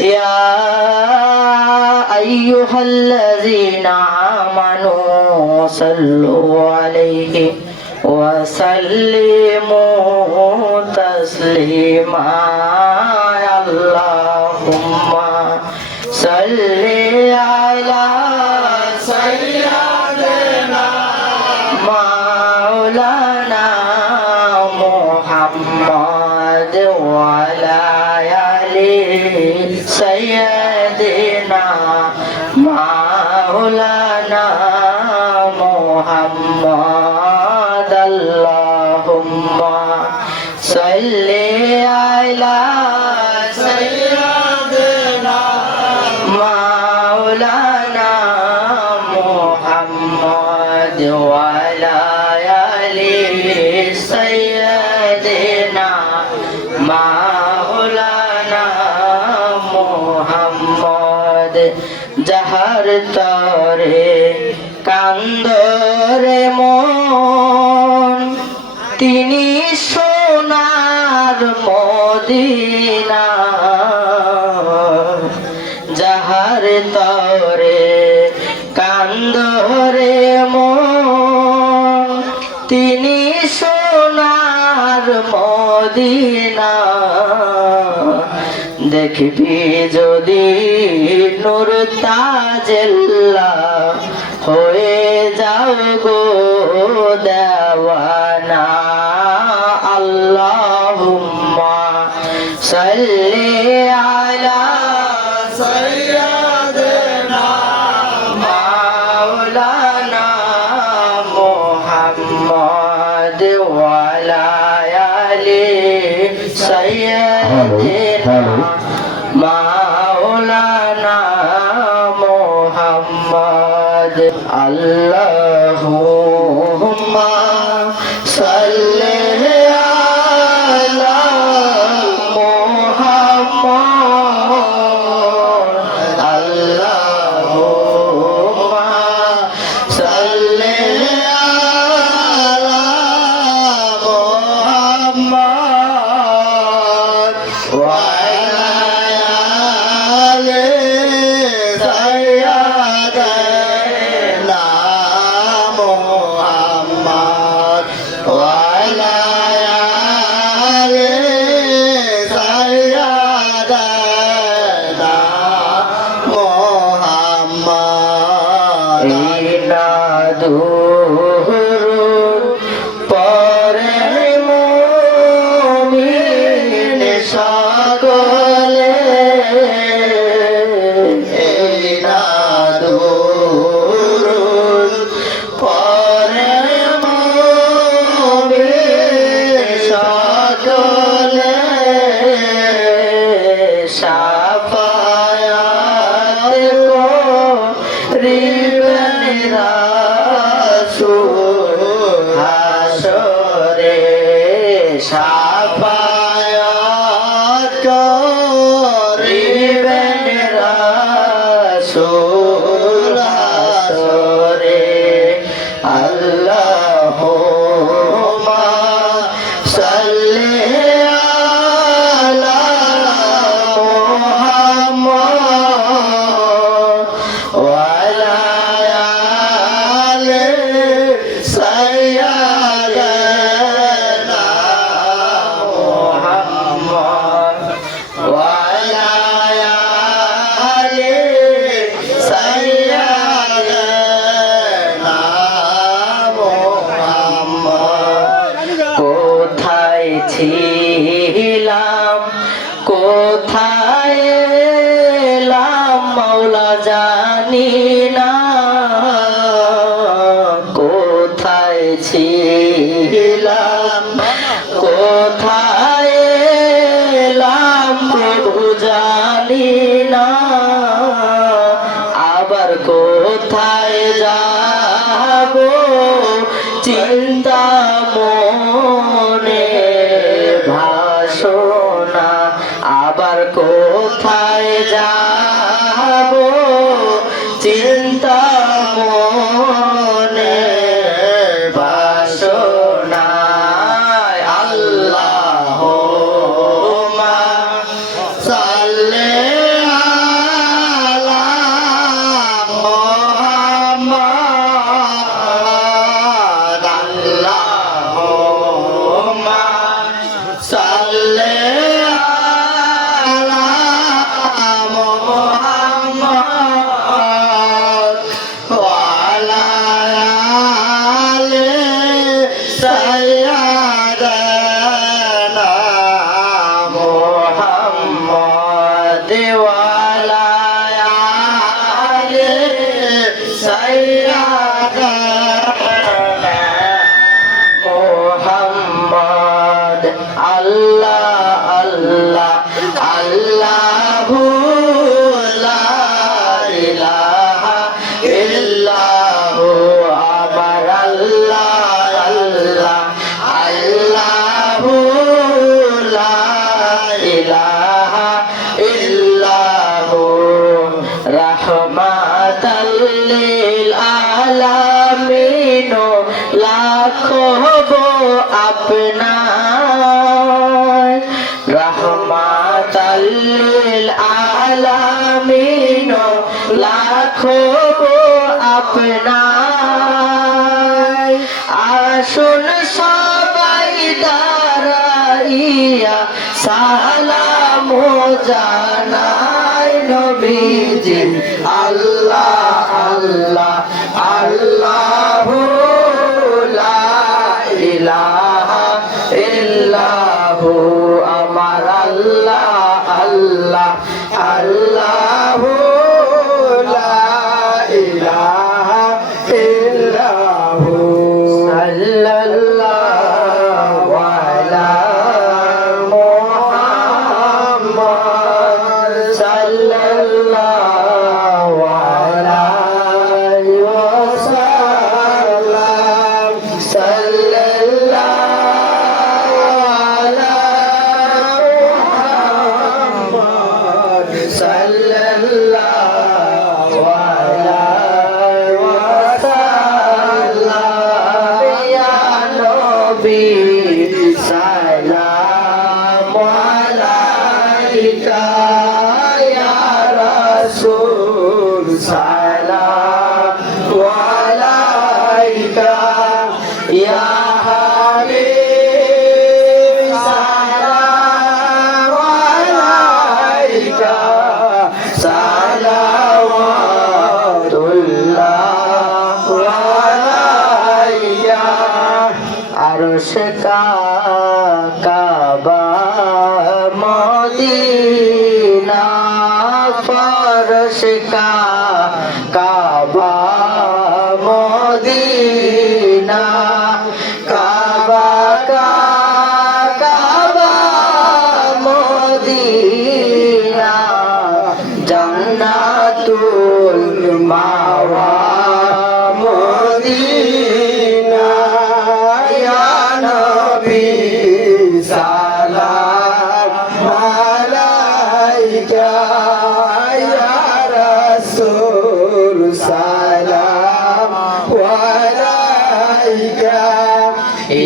يا أيها الذين آمنوا صلوا عليه وسلموا تسليما اللهم صل على سيدنا مولانا محمد وعلى آله سيدنا مولانا محمد اللهم صل على سيدنا مولانا محمد وعلى آله سيدنا مولانا محمد যাহার তরে কান্দরে মন তিনি সোনার মদিনা যাহার তরে কান্দরে মন তিনি সোনার মদিনা দেখবি যদি নূর তাজেল্লা হয়ে যাও গো দেওয়ানা আল্লাহুম্মা সাল্লি আলা সাইয়্যিদিনা মাওলানা মুহাম্মদ ওয়া আলা আলি সাইয়্যিদিনা মাওলানা মুহাম্মদ আল্লাহুম্মা সাল্লি আলা মুহাম্মদ আল্লাহুম্মা সাল্লি আলা মুহাম্মদ ওয়া দুরুদ পড়ে মুমিন সকলে এই না দুরুদ পড়ে মুমিন সকলে শাফায়াত করিবেন রাসূল হাসরে শাফায়াত করিবেন রাসূল হাসরে আল্লাহুম্মা সাল্লি আলা মুহাম্মদ ওয়া আলা আলি সাইয়্যিদিনা মুহাম্মদ ওয়া আলা আলি সাইয়্যিদিনা মুহাম্মদ কোথায় ছিলাম কোথায় এলাম মাওলা জানি না কোথায় ছিলাম কোথায় এলাম প্রভু জানি না আবার কোথায় যাব চিন্তা মনে ভাসনা আবার কোথায় যাব চিন্তা মনে ভাসনা আল্লাহুম্মা সাল্লি वाला आले सैयदा मोहम्मद अल्लाह अल्लाह अल्लाहु ला इलाहा इल्लाहु अमर अल्लाह अल्लाह अल्लाहु ला इलाहा इल्लाहु रहमतल लिल आलामीन लाखों আপনার रहमतल लिल आलामीन लाखों আপনার আসুন সবাই দাঁড়াইয়া সালাম জানাই নবীজি আল্লাহ আল্লাহ আল্লাহু লা ইলাহা ইল্লাহু আমার আল্লাহ আল্লাহ আল্লাহু লা ইলাহা ইল্লাহু সাল্লাল্লাহু আলা মুহাম্মদ সাল্লাল্লাহু আলাইহি ওয়াসাল্লাম সাল্লাল্লাহু আলা মুহাম্মদ সাল্লাল্লাহু আলাইহি ওয়াসাল্লাম ইয়া নবী সালাম আলাইকা ইয়া রাসূল সালাম আলাইকা ইয়া হাবিব সালাম আলাইকা সালাওয়াতুল্লাহ আলাইকা আরশ का काबा मदीना फर्श का काबा मदीना काबा का काबा मदीना जन्नतुल मावा मदीना या नबी सलाम अलैका या रसूल सलाम अलैका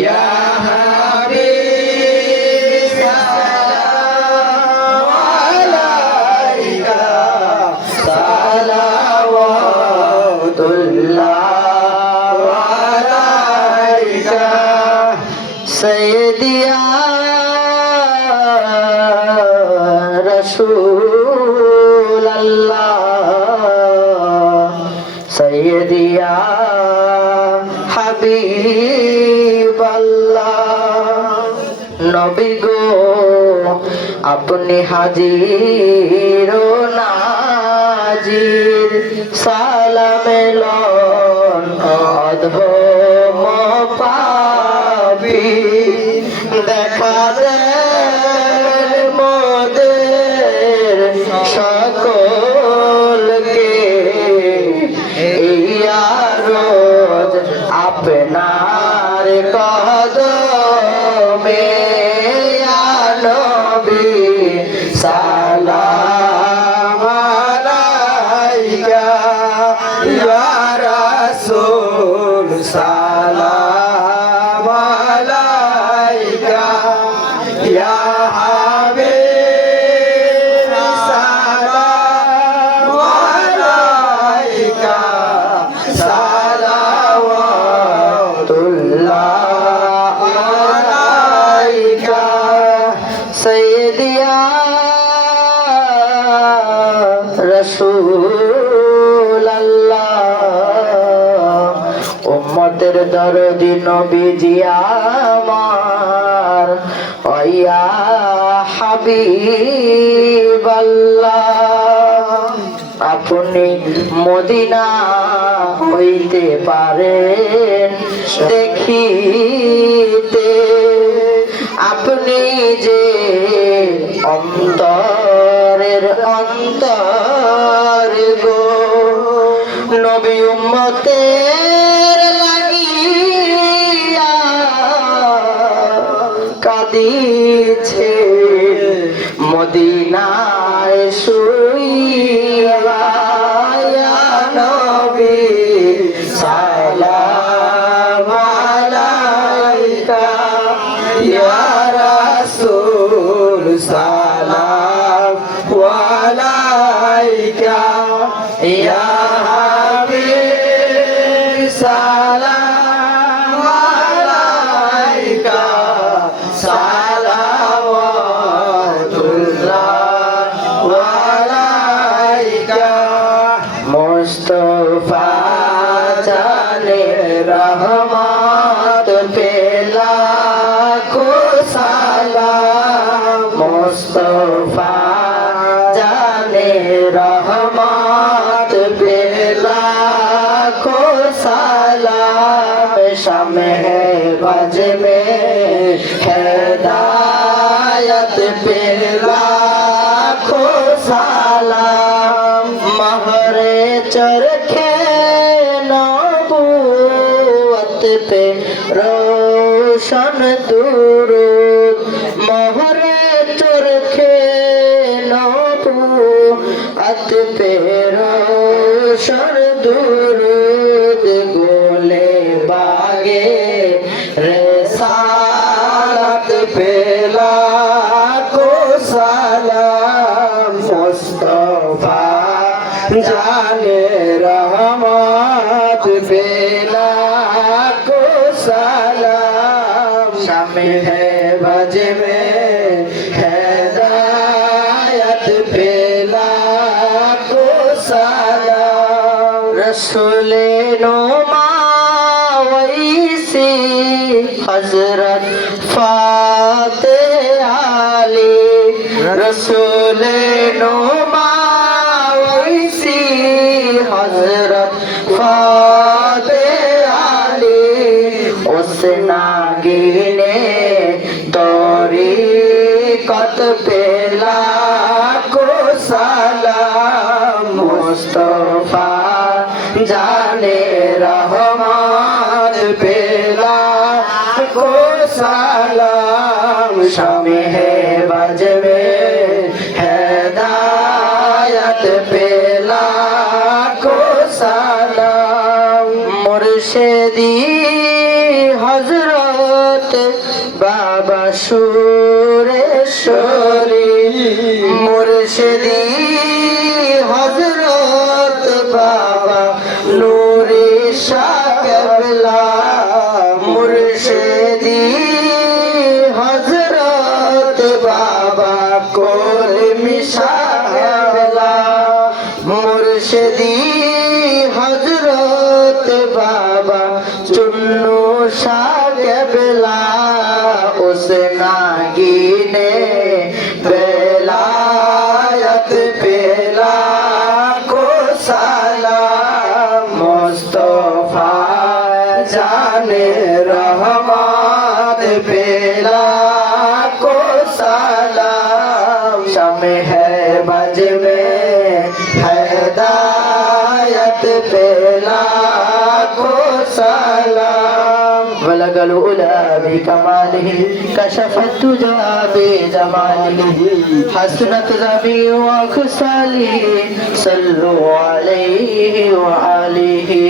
या हबीब सलाम अलैका सलावतुल्लाह अलैका सैयदिया रसूल अल्लाह सैयदिया हबीब अल्लाह नबी गो अपने हाजिर ও नाजिर সালামে লন অধম পাবি দেখা দেন মোদের সকলকে এই রোজ আপনার কদমে ইয়া নবী সালাম আলাইকা ইয়া রাসূল সালাম আলাইকা ইয়া হাবিব সালাম আলাইকা সালাওয়াতুল্লাহ আলাইকা সৈয়দিয়া রসূল আল্লাহ উম্মতের দরদি নবীজি আমার ওয়া হাবিব আল্লাহ। আপনি মদিনা হইতে পারেন দেখিতে, আপনি যে অন্তরের অন্তর গো, নবী উম্মতের লাগিয়া কাঁদিছে মদিনায় শুইয়া। ইয়া নবী সালাম আলাইকা, ইয়া রাসূল সালাম আলাইকা, ইয়া হাবিব সালাম আলাইকা, সালাওয়াতুল্লাহ আলাইকা। মুস্তাফা জানে রহমত পেলা কো সালাম, মুস্তাফা জানে রহমত পেলা কো সালাম। শামে বাজ में हिदायत पेला को सालाम, महरे चरखे नबूवत पे रोशन दुरूद, महरे चरखे नबूवत पे रोशन दुरूद। गोले बागे रिसालत पेला को सलाम, मुस्तफा जाने रहमत पेला को सलाम। शामे है बज में हिदायत पेला को सलाम। रसूले नुमा वैसी हजरत फातेह आली, रसूले नुमा वैसी हजरत फातेह आली। उस नागिने तरीक़त पेला को सलाम, मुस्तफा जाने रहमत पेला को सलाम। शामे है बज में हिदायत पेला को सलाम। मुर्शिदी हजरत बाबा सुरेश्वरी, मुर्शिदी हजरत बाबा नूरे शाह केबला, मुर्शिदी हजरत बाबा कोलमी शाह केबला, मुर्शिदी हजरत बाबा चुन्नू शाह केबला। उस नागिने बेलायत पेला को सलाम, मुस्तफा जाने रहमत पेला को सलाम। शामे है बज में हिदायत पेला को सलाम। बलगल उला बिकमालिही, कशफत तुजा बिजमालिही, हसनत जमीउ अखसालिही, सल्लु अलैहि व आलिही।